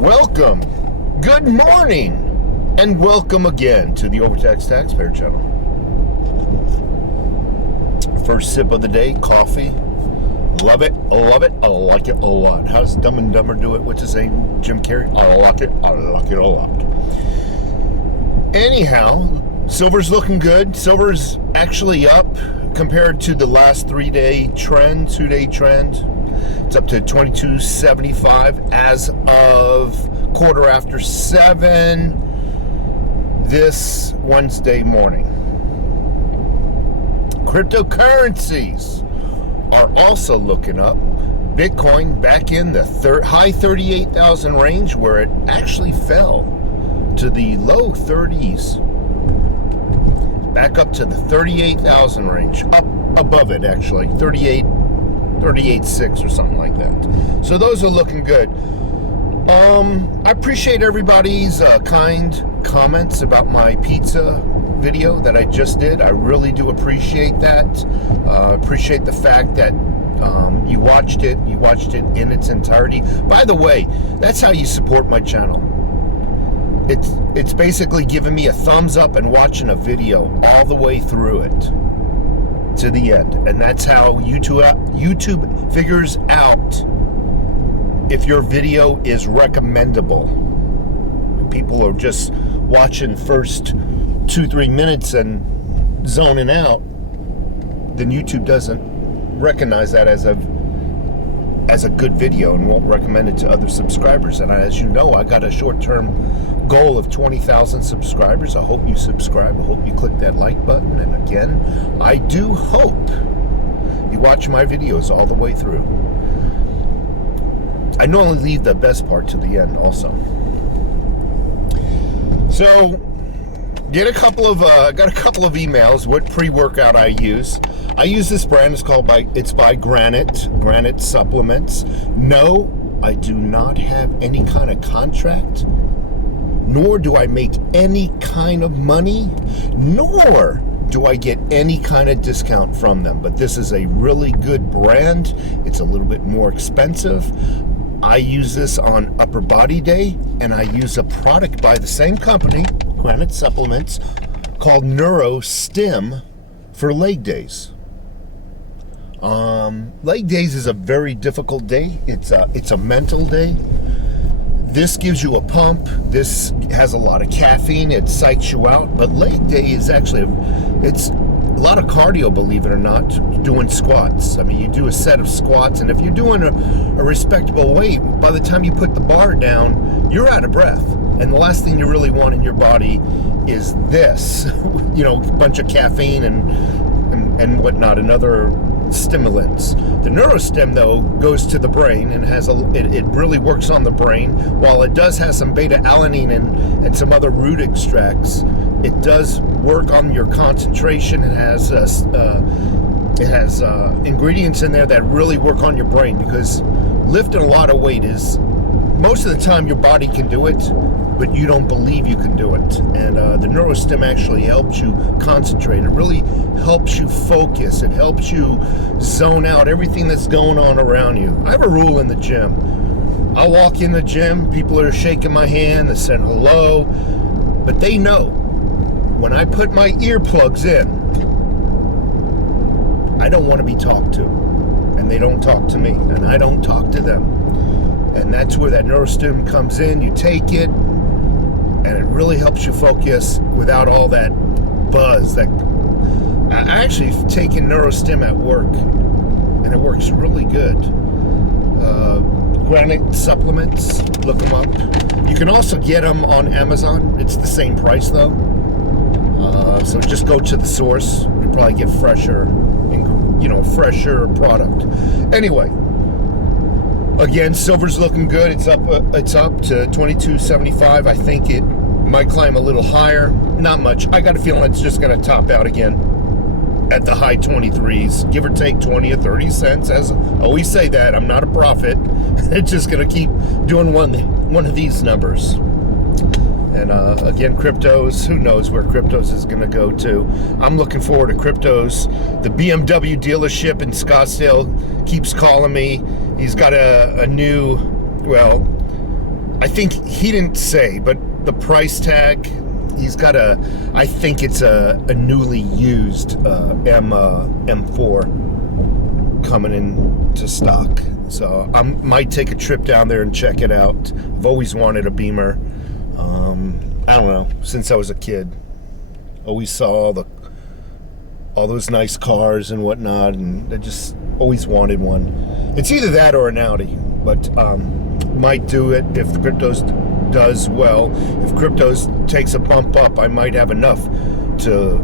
Welcome, good morning, and welcome again to the Overtaxed Taxpayer channel. First sip of the day, coffee. Love it, I like it a lot. How's Dumb and Dumber do it? What's his name? Jim Carrey? I like it a lot. Anyhow, silver's looking good. Silver's actually up compared to the last 2-day trend. It's up to 22.75 as of 7:15 this Wednesday morning. Cryptocurrencies are also looking up. Bitcoin back in the high 38,000 range, where it actually fell to the low 30s. Back up to the 38,000 range. Up above it, actually. 38.6 or something like that. So those are looking good. I appreciate everybody's kind comments about my pizza video that I just did. I really do appreciate that. Appreciate the fact that you watched it in its entirety. By the way, that's how you support my channel. It's basically giving me a thumbs up and watching a video all the way through it to the end. And that's how YouTube figures out if your video is recommendable. People are just watching first 2-3 minutes and zoning out, then YouTube doesn't recognize that as a good video and won't recommend it to other subscribers. And as you know, I got a short-term goal of 20,000 subscribers. I hope you subscribe. I hope you click that like button. And again, I do hope you watch my videos all the way through. I normally leave the best part to the end also. So, got a couple of emails. What pre-workout I use? I use this brand. It's by Granite Supplements. No, I do not have any kind of contract, nor do I make any kind of money, nor do I get any kind of discount from them. But this is a really good brand. It's a little bit more expensive. I use this on upper body day, and I use a product by the same company, Granite Supplements, called NeuroStim for leg days. Leg days is a very difficult day. It's a mental day. This gives you a pump. This has a lot of caffeine. It psychs you out. But leg day is actually, it's a lot of cardio, believe it or not, doing squats. I mean, you do a set of squats, and if you're doing a respectable weight, by the time you put the bar down, you're out of breath. And the last thing you really want in your body is this, a bunch of caffeine and whatnot, and other stimulants. The NeuroStim, though, goes to the brain and it really works on the brain. While it does have some beta-alanine and some other root extracts, it does work on your concentration. It has ingredients in there that really work on your brain, because lifting a lot of weight is, most of the time your body can do it, but you don't believe you can do it. And the NeuroStim actually helps you concentrate. It really helps you focus. It helps you zone out everything that's going on around you. I have a rule in the gym. I walk in the gym, people are shaking my hand, they're saying hello, but they know when I put my earplugs in, I don't want to be talked to. And they don't talk to me, and I don't talk to them. And that's where that NeuroStim comes in. You take it, and it really helps you focus without all that buzz. I actually have taken NeuroStim at work, and it works really good. Granite Supplements, look them up. You can also get them on Amazon. It's the same price, though. So just go to the source. You'll probably get fresher product. Anyway, again, silver's looking good. It's up to 22.75. I think it might climb a little higher. Not much. I got a feeling it's just going to top out again at the high 23s, give or take 20 or 30 cents. As I always say that, I'm not a prophet. It's just going to keep doing one of these numbers. And again, cryptos, who knows where cryptos is going to go to. I'm looking forward to cryptos. The BMW dealership in Scottsdale keeps calling me. He's got a new, well, I think he didn't say, but the price tag, he's got I think it's a newly used M4 coming into stock. So I might take a trip down there and check it out. I've always wanted a Beamer. I don't know, since I was a kid. Always saw all those nice cars and whatnot, and I just always wanted one. It's either that or an Audi, but might do it if cryptos does well. If cryptos takes a bump up, I might have enough to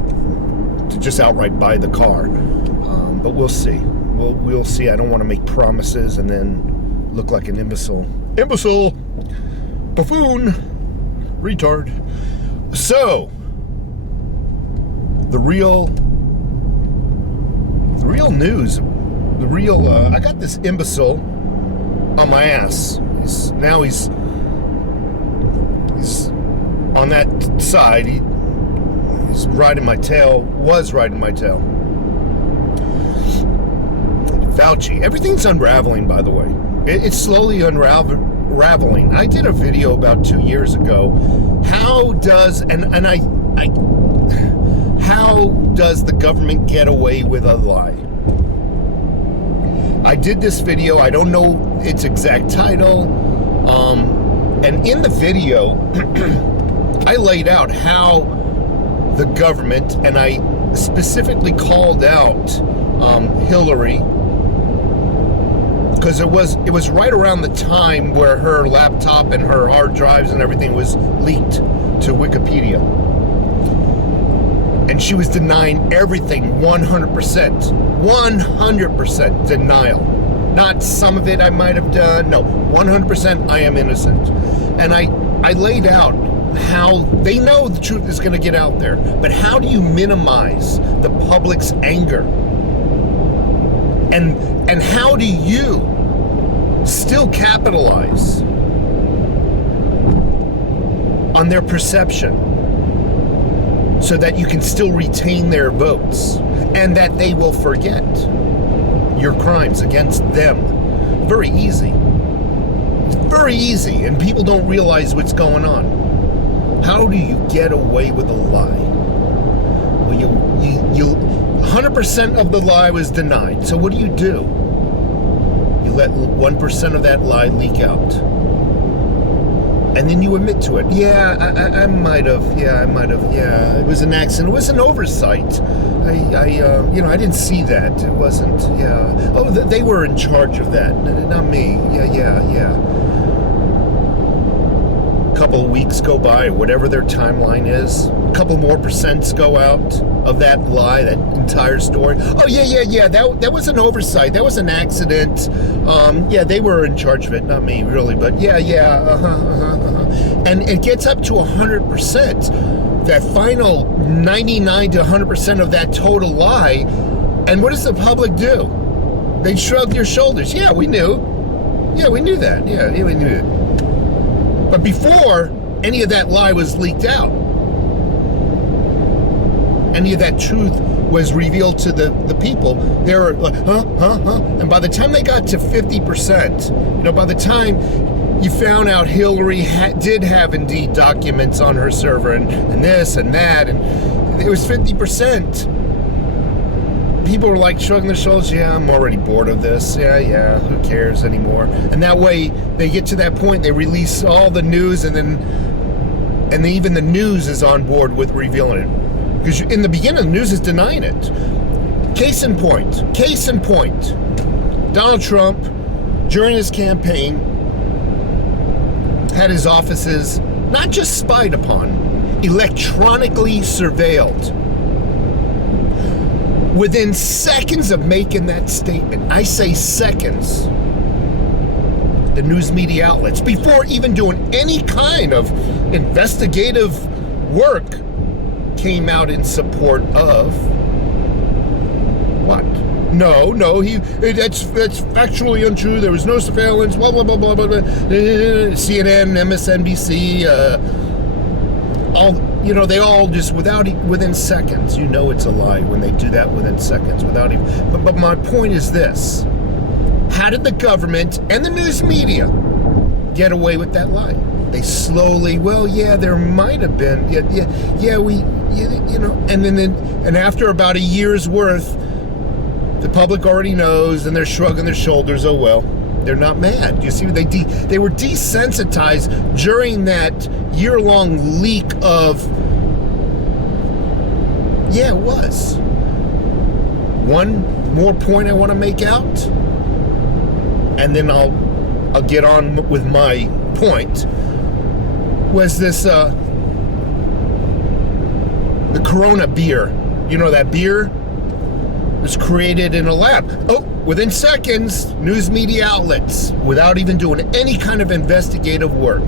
just outright buy the car. But we'll see. We'll see. I don't want to make promises and then look like an imbecile. Buffoon, retard. So the real news, I got this imbecile on my ass. He's on that side. He's riding my tail, was riding my tail. Fauci, everything's unraveling, by the way. It's slowly unraveling. I did a video about 2 years ago. How does how does the government get away with a lie? I did this video. I don't know its exact title. And in the video, I laid out how the government, and I specifically called out Hillary, because it was right around the time where her laptop and her hard drives and everything was leaked to Wikipedia. And she was denying everything 100%. 100% denial. Not some of it I might have done. No, 100% I am innocent. And I laid out how they know the truth is going to get out there. But how do you minimize the public's anger? And how do you still capitalize on their perception so that you can still retain their votes and that they will forget your crimes against them? Very easy. It's very easy, and people don't realize what's going on. How do you get away with a lie? Well, you 100% of the lie was denied. So what do? You let 1% of that lie leak out. And then you admit to it. Yeah, I might have. Yeah, it was an accident. It was an oversight. I didn't see that. It wasn't. Yeah. Oh, they were in charge of that, not me. Yeah. A couple of weeks go by, whatever their timeline is. A couple more percents go out of that lie, that entire story. Oh yeah. That was an oversight. That was an accident. Yeah, they were in charge of it, not me, really. But yeah. And it gets up to 100%. That final 99 to 100% of that total lie. And what does the public do? They shrug their shoulders. Yeah, we knew. Yeah, we knew that. Yeah, we knew it. But before any of that lie was leaked out, any of that truth was revealed to the people, they were like, huh? And by the time they got to 50%, by the time you found out Hillary did have indeed documents on her server and this and that, and it was 50%. People were like shrugging their shoulders. Yeah, I'm already bored of this. Yeah, who cares anymore? And that way, they get to that point, they release all the news, and then even the news is on board with revealing it. Because in the beginning, the news is denying it. Case in point, Donald Trump, during his campaign, had his offices not just spied upon, electronically surveilled. Within seconds of making that statement, I say seconds, the news media outlets, before even doing any kind of investigative work, came out in support of what? No, that's factually untrue. There was no surveillance, blah, blah, blah, blah, blah. CNN, MSNBC, they all just within seconds, it's a lie when they do that within seconds, without even. But my point is this: how did the government and the news media get away with that lie. They slowly, well, yeah, there might have been, and after about a year's worth, the public already knows, and they're shrugging their shoulders. Oh well, they're not mad. You see, they were desensitized during that year-long leak of. Yeah, it was. One more point I want to make out, and then I'll get on with my point. Was this the Corona beer? You know that beer was created in a lab. Oh, within seconds, news media outlets, without even doing any kind of investigative work.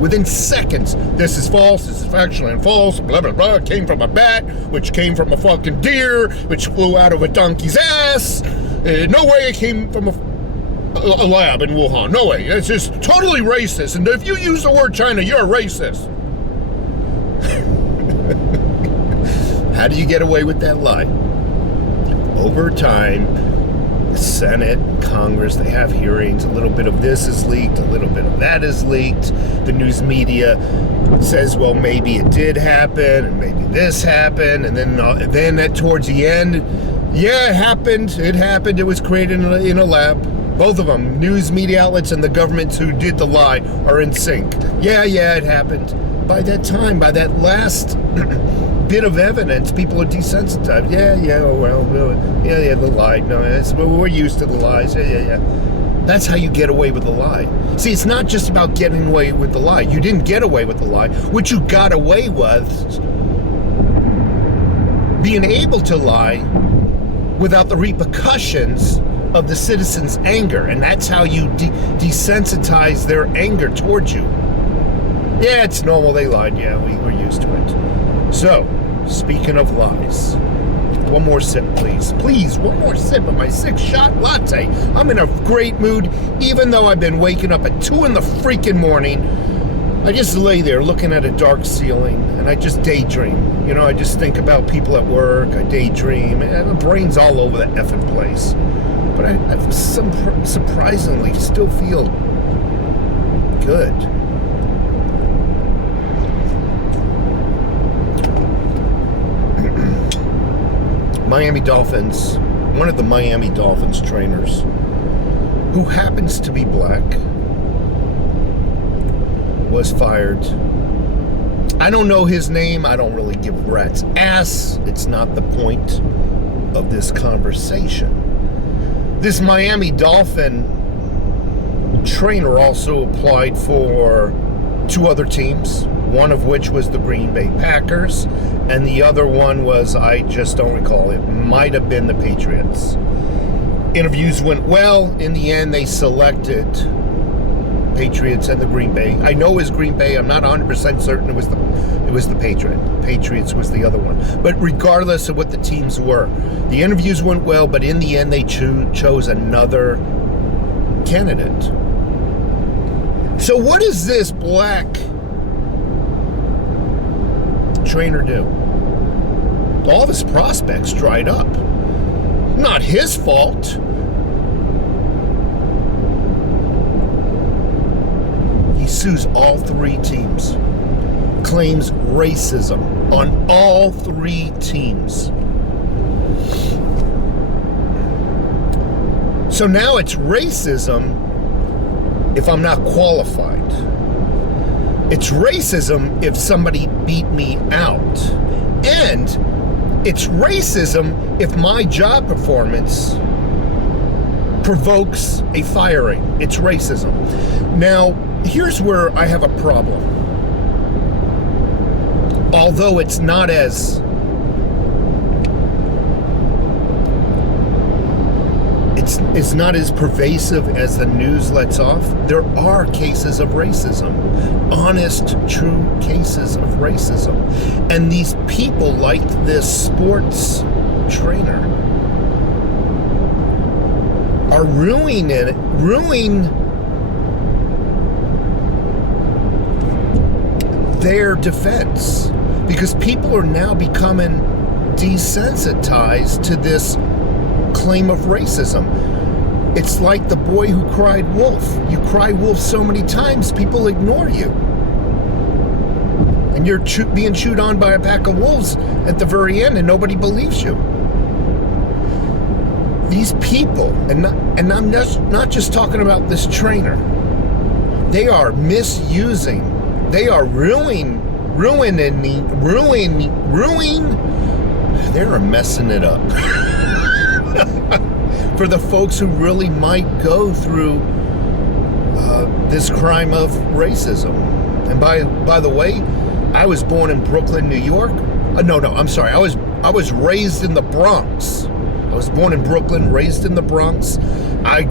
Within seconds, this is false, this is factually false, blah, blah, blah. It came from a bat, which came from a fucking deer, which flew out of a donkey's ass. No way it came from a lab in Wuhan. No way. It's just totally racist. And if you use the word China, you're a racist. How do you get away with that lie? Over time, the Senate, Congress, they have hearings. A little bit of this is leaked, a little bit of that is leaked. The news media says, well, maybe it did happen, and maybe this happened, and then towards the end, yeah, it happened. It was created in a lab. Both of them, news media outlets and the governments who did the lie, are in sync. Yeah, it happened. By that time, by that last bit of evidence, people are desensitized. Yeah, the lie. No, we're used to the lies. Yeah. That's how you get away with the lie. See, it's not just about getting away with the lie. You didn't get away with the lie. What you got away with, being able to lie without the repercussions of the citizens' anger, and that's how you desensitize their anger towards you. Yeah, it's normal, they lied. Yeah, we're used to it. So, speaking of lies, one more sip, please. Please, one more sip of my 6-shot latte. I'm in a great mood, even though I've been waking up at 2 in the freaking morning. I just lay there looking at a dark ceiling, and I just daydream. You know, I just think about people at work, I daydream, and my brain's all over the effing place. But I surprisingly still feel good. Miami Dolphins, one of the Miami Dolphins trainers, who happens to be black, was fired. I don't know his name. I don't really give a rat's ass. It's not the point of this conversation. This Miami Dolphin trainer also applied for 2 other teams, one of which was the Green Bay Packers, and the other one was, I just don't recall, it might have been the Patriots. Interviews went well. In the end, they selected Patriots and the Green Bay. I know it was Green Bay. I'm not 100% certain it was the Patriots was the other one. But regardless of what the teams were, the interviews went well, but in the end they chose another candidate. So what does this black trainer do? All of his prospects dried up. Not his fault. He sues all 3 teams. Claims racism on all 3 teams. So now it's racism if I'm not qualified. It's racism if somebody beat me out. And it's racism if my job performance provokes a firing. It's racism. Now, here's where I have a problem. Although it's not as it's not as pervasive as the news lets off, there are cases of racism. Honest, true cases of racism. And these people, like this sports trainer, are ruining their defense, because people are now becoming desensitized to this claim of racism. It's like the boy who cried wolf. You cry wolf so many times, people ignore you. And you're being chewed on by a pack of wolves at the very end, and nobody believes you. These people, and I'm not just talking about this trainer, they are misusing, they are ruining, they're messing it up. For the folks who really might go through this crime of racism. And by the way, I was born in Brooklyn, New York. I'm sorry. I was raised in the Bronx. I was born in Brooklyn, raised in the Bronx. I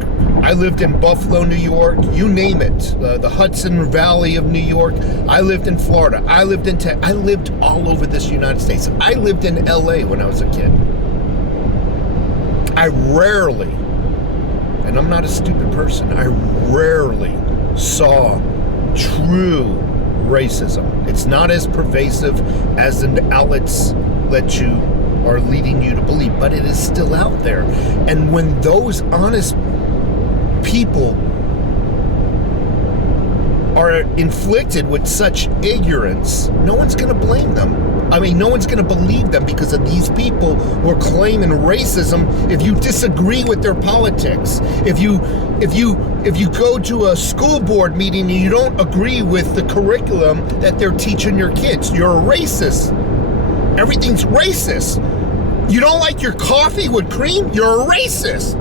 lived in Buffalo, New York. You name it. The Hudson Valley of New York. I lived in Florida. I lived in I lived all over this United States. I lived in LA when I was a kid. I rarely, and I'm not a stupid person, I rarely saw true racism. It's not as pervasive as the outlets are leading you to believe, but it is still out there. And when those honest people are inflicted with such ignorance, no one's going to blame them. I mean, no one's going to believe them because of these people who are claiming racism. If you disagree with their politics, if you go to a school board meeting and you don't agree with the curriculum that they're teaching your kids, you're a racist. Everything's racist. You don't like your coffee with cream? You're a racist.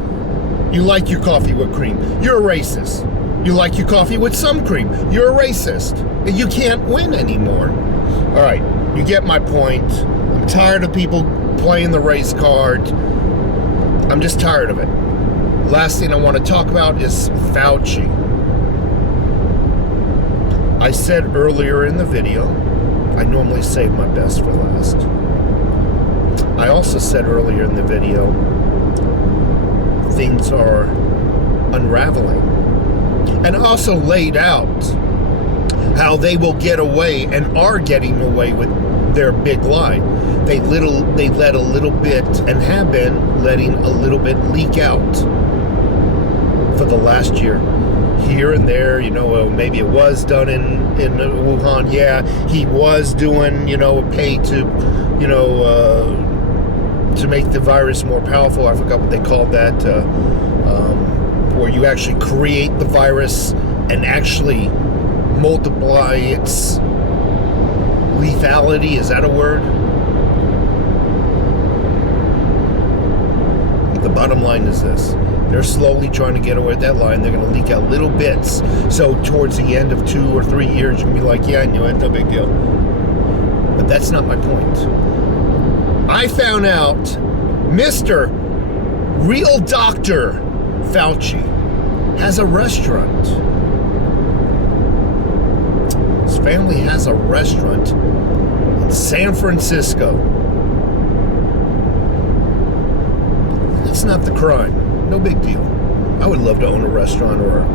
You like your coffee with cream? You're a racist. You like your coffee with some cream? You're a racist. And you can't win anymore. All right, you get my point. I'm tired of people playing the race card. I'm just tired of it. Last thing I want to talk about is Fauci. I said earlier in the video, I normally save my best for last. I also said earlier in the video, things are unraveling. And also laid out how they will get away and are getting away with their big lie. They let a little bit and have been letting a little bit leak out for the last year. Here and there, maybe it was done in Wuhan. Yeah, he was doing, a pay to make the virus more powerful. I forgot what they called that. Where you actually create the virus and actually multiply its lethality. Is that a word? The bottom line is this. They're slowly trying to get away with that line. They're going to leak out little bits. So towards the end of 2 or 3 years, you can be like, yeah, I knew it, no big deal. But that's not my point. I found out Mr. Real Dr. Fauci has a restaurant. His family has a restaurant in San Francisco. That's not the crime. No big deal. I would love to own a restaurant or a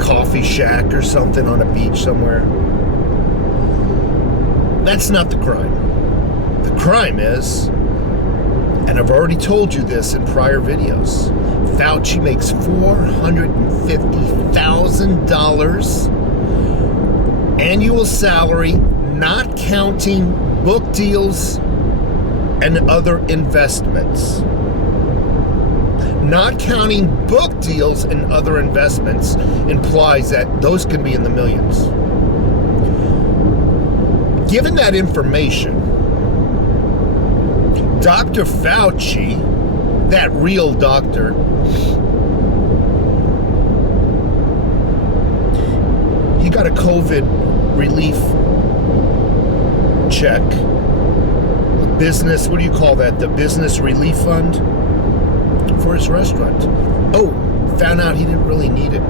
coffee shack or something on a beach somewhere. That's not the crime. The crime is, and I've already told you this in prior videos, Fauci makes $450,000 annual salary, not counting book deals and other investments. Not counting book deals and other investments implies that those can be in the millions. Given that information, Dr. Fauci, that real doctor, he got a COVID relief check. Business, what do you call that? The business relief fund for his restaurant. Oh, found out he didn't really need it.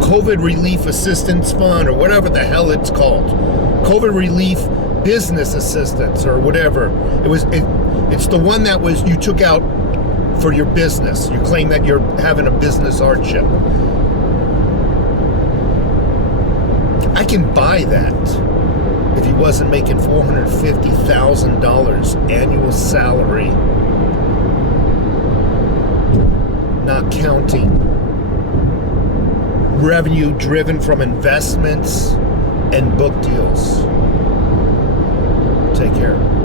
COVID relief assistance fund, or whatever the hell it's called. COVID relief business assistance, or whatever. It's the one that was you took out for your business. You claim that you're having a business hardship. I can buy that if he wasn't making $450,000 annual salary. not counting revenue driven from investments and book deals. Take care.